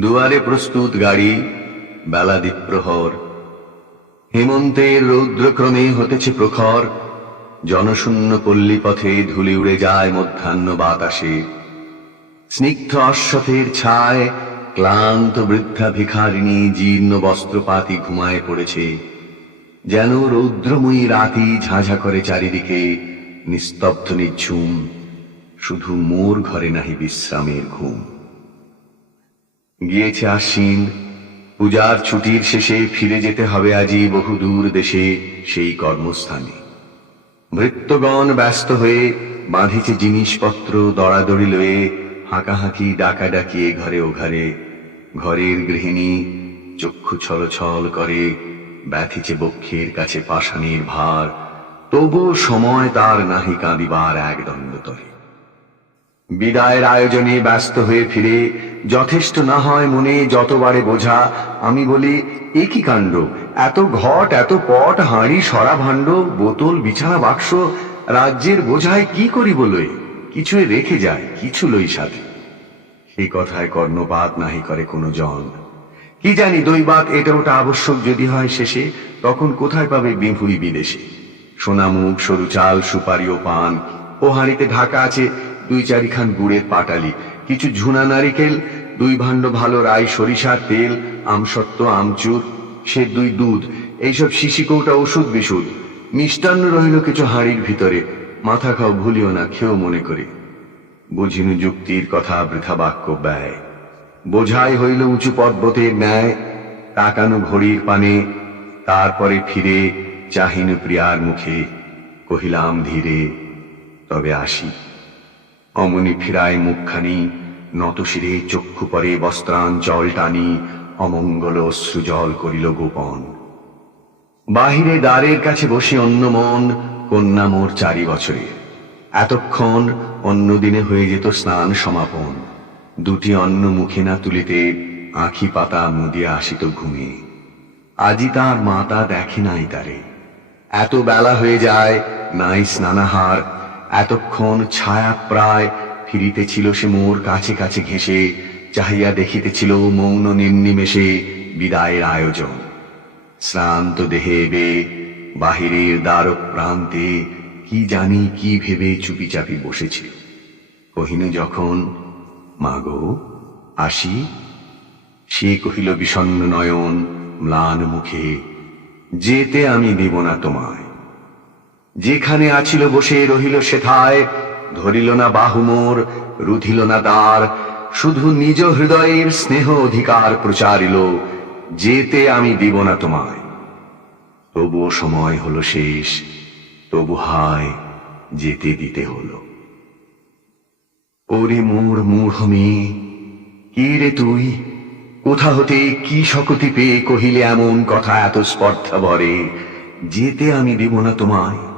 দুয়ারে প্রস্তুত গাড়ি বেলা দ্বীপ্রহর হেমন্তের রৌদ্রক্রমে হতেছে প্রখর, জনশূন্য পল্লী পথে ধুলি উড়ে যায় মধ্যাহ্ন বাতাসে। স্নিগ্ধ অশ্বথের ছায় ক্লান্ত বৃদ্ধা ভিখারিণী জীর্ণ বস্ত্রপাতি ঘুমায় পড়েছে, যেন রৌদ্রময়ী রাতি ঝাঁঝা করে চারিদিকে, নিস্তব্ধ নিঝুম, শুধু মোর ঘরে নাহি বিশ্রামের ঘুম। গিয়েছে আশ্বিন। পূজার ছুটির শেষে ফিরে যেতে হবে আজি বহুদূর দেশে সেই কর্মস্থানে। ভৃত্যগণ ব্যস্ত হয়ে বাঁধিছে জিনিসপত্র দড়াদড়ি লয়ে হাঁকাহাঁকি ডাকাডাকি এ ঘরে ও ঘরে। ঘরের গৃহিণী চক্ষু ছলছল করে, ব্যথিছে বক্ষের কাছে পাষাণের ভার। তবু সময় তার নাহি কাঁদিবার এক দণ্ডতরে বিদায়ের আয়োজনে ব্যস্ত হয়ে ফিরে যথেষ্ট না হয় মনে যতবারে বোঝা, আমি বলি, এ কি কাণ্ড? এত ঘট, এত পট, হাঁড়ি, সরা ভাণ্ড, বোতল, বিছানা বাক্স, রাজ্যের বোঝায় কি করি বলে কিছুই রেখে যায়, কিছু লই সাথে। এই কথায় কর্ণপাত নাহি করে কোনো জন। কি জানি দৈবাত এটা ওটা আবশ্যক যদি হয় শেষে, তখন কোথায় পাবে বিভুই বিদেশে? সোনামুখ, সরু চাল, সুপারি ও পান, ও হাঁড়িতে ঢাকা আছে, দুই চারিখান গুড়ের পাটালি কিছু ঝুনা নারিকেল, দুই ভাণ্ড ভালো রাই সরিষার তেল, আমসত্ত্ব, আমচুর, সে দুই দুধ। এইসব শিশি কৌটা ওষুধ বিশুদ মিষ্টান্ন রহিল কিছু হাঁড়ির ভিতরে। মাথা খাও, ভুলিও না খেয়েও মনে করে। বুঝিনু যুক্তির কথা, বৃথা বাক্য ব্যয়। বোঝাই হইল উঁচু পর্বতের ন্যায়। তাকানো ঘড়ির পানে। তারপরে ফিরে চাহিনু প্রিয়ার মুখে। কহিলাম, ধীরে, তবে আসি। অমনি ফিরায় মুখখানি নতশিরে চক্ষু পরে বস্ত্রাঞ্চল টানি, অমঙ্গল অশ্রুজল করিল গোপন। বাহিরে দ্বারের কাছে বসে অন্য মন, কন্যা মোর চারি বছরে। এতক্ষণ অন্য দিনে হয়ে যেত স্নান সমাপন। দুটি অন্ন মুখে না তুলিতে আখি পাতা মুদিয়া আসিত ঘুমে। আজি তার মাতা দেখে নাই তারে। এত বেলা হয়ে যায়, নাই স্নানাহার এতক্ষণ ছায়া প্রায় ফিরিতেছিল সে মোর কাছে কাছে ঘেসে চাহিয়া দেখিতেছিল মৌন নির্নিমেষে বিদায়ের আয়োজন। শ্রান্ত দেহে বে বাহিরের দ্বার প্রান্তে কি জানি কি ভেবে চুপি চাপি বসেছে। কহিনু যখন, মাগো, আসি? সে কহিল বিষণ্ণ নয়ন ম্লান মুখে, যেতে আমি দিব না তোমায়। যেখানে আছিল বসে রহিল সেথায়, ধরিল না বাহু মোর, রুধিল না দ্বার, শুধু নিজ হৃদয়ের স্নেহ অধিকার প্রচারিল, যেতে আমি দিব না তোমায়। তবুও সময় হলো শেষ, তবু হায়, যেতে দিতে হলো। ওরে মোর মূঢ় মেয়ে, কি রে তুই? কোথা হতে কি শকতি পেয়ে কহিলে এমন কথা এত স্পর্ধা ভরে, যেতে আমি দিব না তোমায়।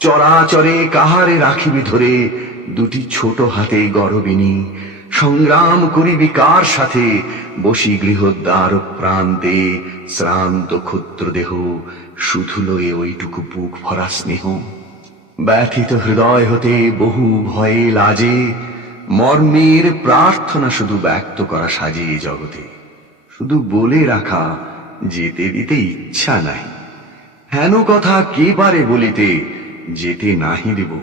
চরাচরে কাহারে রাখিবি ধরে, দুটি ছোট হাতে গরবিনী, সংগ্রাম করিবি কার সাথে? বসি গৃহদ্বার প্রান্তে, শ্রান্ত ক্ষুদ্র দেহ শুধু লয়ে ওইটুকু বুক ভরা স্নেহ। ব্যথিত হৃদয় হতে বহু ভয়ে লাজে, মর্মের প্রার্থনা শুধু ব্যক্ত করা সাজে জগতে। শুধু বলে রাখা যেতে দিতে ইচ্ছা নাই। হেন কথা কে পারে বলিতে যেতে নাহি দেব।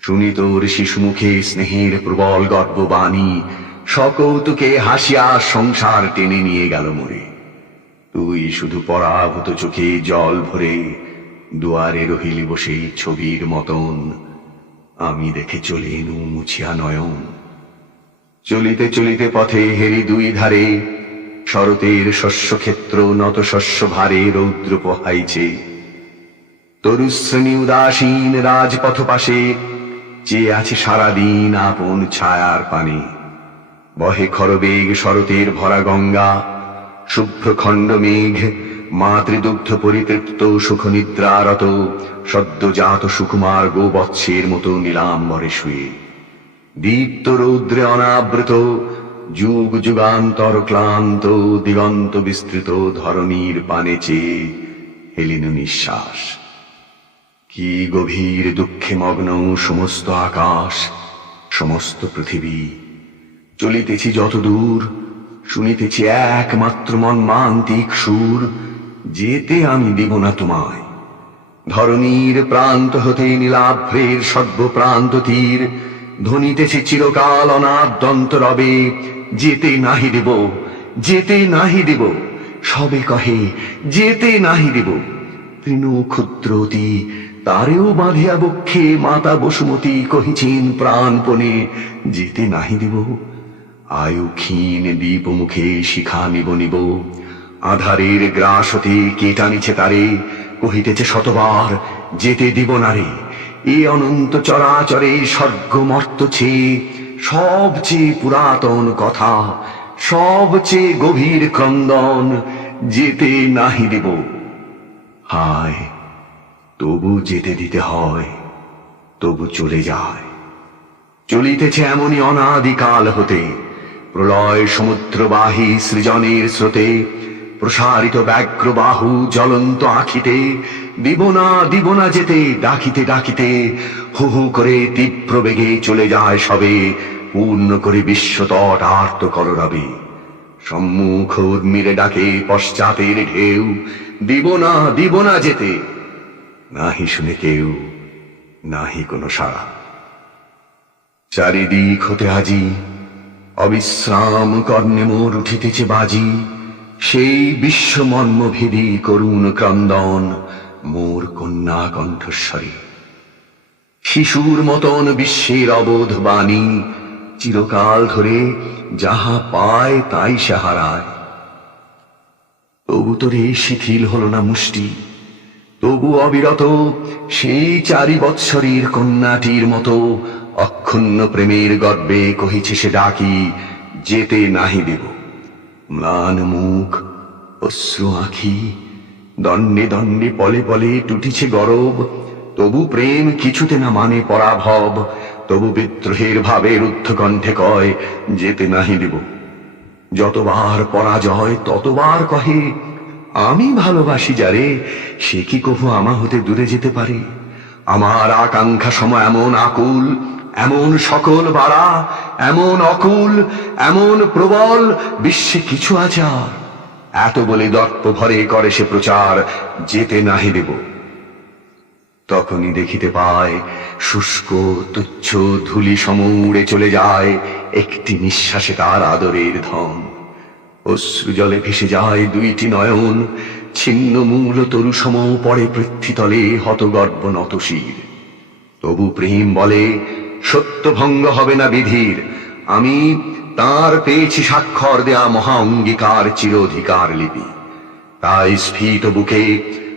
শুনি তোর শিশু মুখে স্নেহের প্রবল গর্ববাণী সকৌতুকে হাসিয়া সংসার টেনে নিয়ে গেল মোরে তুই শুধু পরাভূত চোখে জল ভরে দুয়ারে রহিলি বসে ছবির মতন। আমি দেখে চলে এনু মুছিয়া নয়ন। চলিতে চলিতে পথে হেরি দুই ধারে শরতের শস্যক্ষেত্র, নত শস্য ভারে রৌদ্র পোহাইছে। তরুশ্রেণী উদাসীন রাজপথ পাশে চেয়ে আছে সারাদিন আপন ছায়ার পানে। বহে খরবেগ শরতের ভরা গঙ্গা, শুভ্র খণ্ড মেঘ, মাতৃদুগ্ধ পরিতৃপ্ত সুখ নিদ্রারত সদ্যজাত সুকুমার গোবৎসের মতো নীলাম্বরে শুয়ে। দীপ্ত রৌদ্রে অনাবৃত, যুগ যুগান্তর ক্লান্ত, দিগন্ত বিস্তৃত ধরণীর পানে চেয়ে হেলিনু নিঃশ্বাস। কি গভীর দুঃখে মগ্ন সমস্ত আকাশ, সমস্ত পৃথিবী। চলিতেছি যত দূর শুনিতেছি একমাত্র মর্মান্তিক সুর, যেতে আমি দিব না তোমায়। ধরণীর প্রান্ত হতে নীলাভ্রের সর্বপ্রান্ত তীর ধ্বনিতেছে চিরকাল অনাদ্যন্ত রবে, যেতে নাহি দেব, যেতে নাহি দেব, সবে কহে, যেতে নাহি দেব। তৃণ ক্ষুদ্রতি, তারেও বাঁধিয়া বক্ষে মাতা বসুমতী কহিছেন প্রাণপণে, যেতে নাহি দেব। আয়ু ক্ষীণ দীপ মুখে শিখা নিব নিব। আধারের গ্রাস হতে কে টানিছে তারে, কহিতেছে শতবার, যেতে দিব না রে। এ অনন্ত চরাচরে স্বর্গ মর্ত ছে। সবচেয়ে পুরাতন কথা, সবচেয়ে গভীর ক্রন্দন, যেতে নাহি দেব। হায় তবু যেতে দিতে হয়, তবু চলে যায়। চলিতেছে এমনই অনাদিকাল হতে, প্রলয় সমুদ্রবাহী সৃজনের স্রোতে, প্রসারিত বাহু জ্বলন্ত আখিতে দিব না দিব না যেতে ডাকিতে ডাকিতে, হু হু করে তীব্র বেগে চলে যায় সবে, পূর্ণ করে বিশ্বতট আর্ত কররবে সম্মুখ উর্মিরে ডাকে, পশ্চাতের ঢেউ। দিব না দিব না যেতে। নাহি শুনে কেউ, নাহি কোনো সাড়া। চারিদিক হতে আজি অবিশ্রাম কর্ণে মোর উঠিতেছে বাজি। সেই বিশ্ব মর্মভেদী করুণ ক্রন্দন, মোর কন্যা কণ্ঠস্বরে। শিশুর মতন বিশ্বের অবোধ বাণী চিরকাল ধরে যাহা পায় তাই সাহারায় তবু তোরে শিথিল হল না মুষ্টি, তবু অবিরত সেই চারি বৎসরের কন্যাটির মতো অক্ষুণ্ণ প্রেমের গর্বে কহিছে সে ডাকি, যেতে নাহি দেব। ম্লান মুখ, অশ্রু আঁখি, দণ্ডে দণ্ডে পলে পলে টুটিছে গরব, তবু প্রেম কিছুতে না মানে পরাভব। তবু বিদ্রোহের ভাবে রুদ্ধ কণ্ঠে কয়, যেতে নাহি দেব। যতবার পরাজয়, ততবার কহে, আমি ভালোবাসি যারে, সে কি কভু আমা হতে দূরে যেতে পারে? আমার আকাঙ্ক্ষা সম এমন আকুল, এমন সকল বাড়া, এমন অকুল, এমন প্রবল, বিশ্বে কিছু আচার। এত বলে দর্প ভরে করে সে প্রচার, যেতে নাহি দেব। তখনই দেখিতে পায়, শুষ্ক, তুচ্ছ ধুলি সমুড়ে চলে যায়, একটি নিঃশ্বাসে তার আদরের ধন। অশ্রু জলে ভেসে যায় দুইটি নয়ন, ছিন্ন মূল তরু সম পড়ে পৃথ্বীতলে হতগর্ব নতশির। তবু প্রেম বলে সত্যভঙ্গ হবে না বিধির, আমি তার পেয়েছি স্বাক্ষর দেয়া মহা অঙ্গীকার চির অধিকার লিপি। তাই স্ফীত বুকে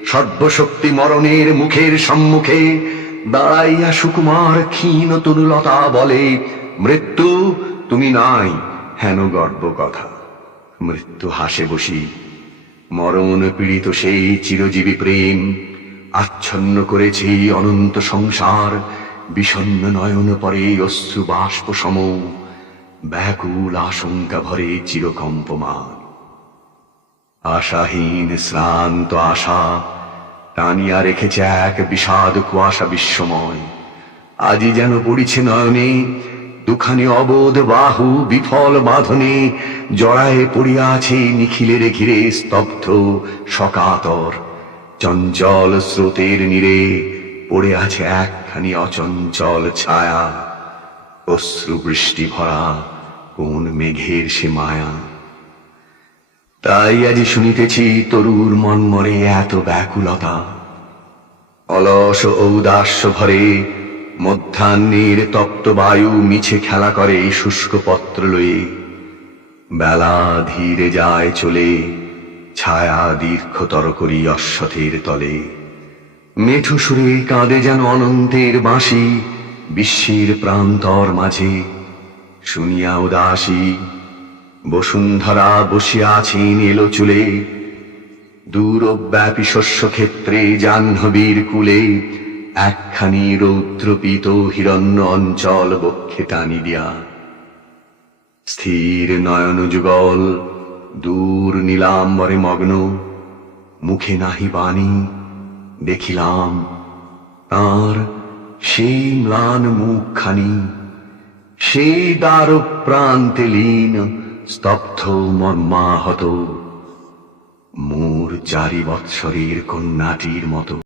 সর্বশক্তি মরণের মুখের সম্মুখে দাঁড়াইয়া সুকুমার ক্ষীণ তরুলতা বলে, মৃত্যু, তুমি নাই হেন গর্ব কথা। মৃত্যু হাসে বসি। মরণ পীড়িত সেই চিরজীবী প্রেম। আচ্ছন্ন করেছে অনন্ত সংসার। বিষণ্ণ নয়ন পরে অশ্রু বাষ্প সম। ব্যাকুল আশঙ্কা ভরে চিরকম্পমান আশাহীন শ্রান্ত আশা টানিয়া রেখেছে এক বিষাদ কুয়াশা বিশ্বময় আজি যেন পড়িছে নয়নে, দুখানি অবোধ বাহু বিফল বাঁধনে, জড়ায়ে পড়িয়া আছে নিখিলের ঘিরে স্তব্ধ সকাতর চঞ্চল স্রোতের নীরে পড়ে আছে একখানি অচঞ্চল ছায়া। অশ্রু বৃষ্টি ভরা কোন মেঘের সে মায়া। তাই আজি শুনিতেছি তরুর মনমরে এত ব্যাকুলতা। অলস ঔদাস্য ভরে মধ্যাহ্নের তপ্ত বায়ু মিছে খেলা করে শুষ্ক পত্র লয়ে। বেলা ধীরে যায় চলে, ছায়া দীর্ঘতর করি অশ্বথের তলে। মেঠু সুরে কাঁদে যেন অনন্তের বাঁশি, বিশ্বের প্রান্তর মাঝে। শুনিয়া উদাসী বসুন্ধরা বসিয়া আছেন এলো চুলে। দূরব্যাপী শস্য ক্ষেত্রে জাহ্নবীর কুলে একখানি রৌদ্রপীত হিরণ্য অঞ্চল বক্ষে টানি দিয়া। স্থির নয়ন যুগল, দূর নীলাম্বরে মগ্ন, মুখে নাহি বাণী দেখিলাম। তার সেই ম্লান মুখখানি, সেই দ্বার প্রান্তে লীন স্তব্ধ মর্মাহত মোর চারি বৎসরের কন্যাটির মতো।